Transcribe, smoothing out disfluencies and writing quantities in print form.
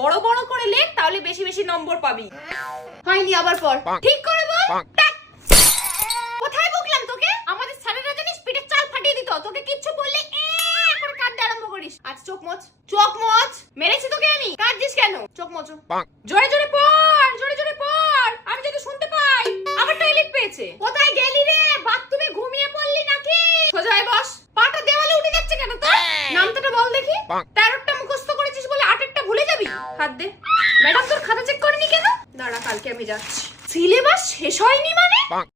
বড় বড় করে লেখ, তাহলে বেশি বেশি নম্বর পাবি। হয়নি, আবার পর। ঠিক করে বল। কোথায় বকলাম তোকে? আমাদের স্যারেরা জানিস পিঠে চাল ফাটিয়ে দিত, তোকে কিচ্ছু বললে এখন কাঁদতে আরম্ভ করিস। আজ চোখ মোচ, চোখ মোচ। মেরেছি তোকে আমি, কাঁদছিস কেন? চোখ মোচ, জোরে জোরে পড়, জোরে জোরে পড়, আমি যাতে শুনতে পাই। আবার টয়লেট পেয়েছে। কোথায় গেলি রে? বাথরুমে ঘুমিয়ে পড়লি নাকি? সোজা হয়ে বস। পাটা দেওয়ালে উঠে যাচ্ছে কেন তোর? নামটা বল দেখি। 13টা মুখস্থ করেছিস বলে 8টা ভুলে যাবি? হাত দে। ম্যাডাম তোর খাতা চেক করেনি কেন? দাঁড়া, কালকে আমি যাচ্ছি। সিলেবাস শেষ হয়নি মানে?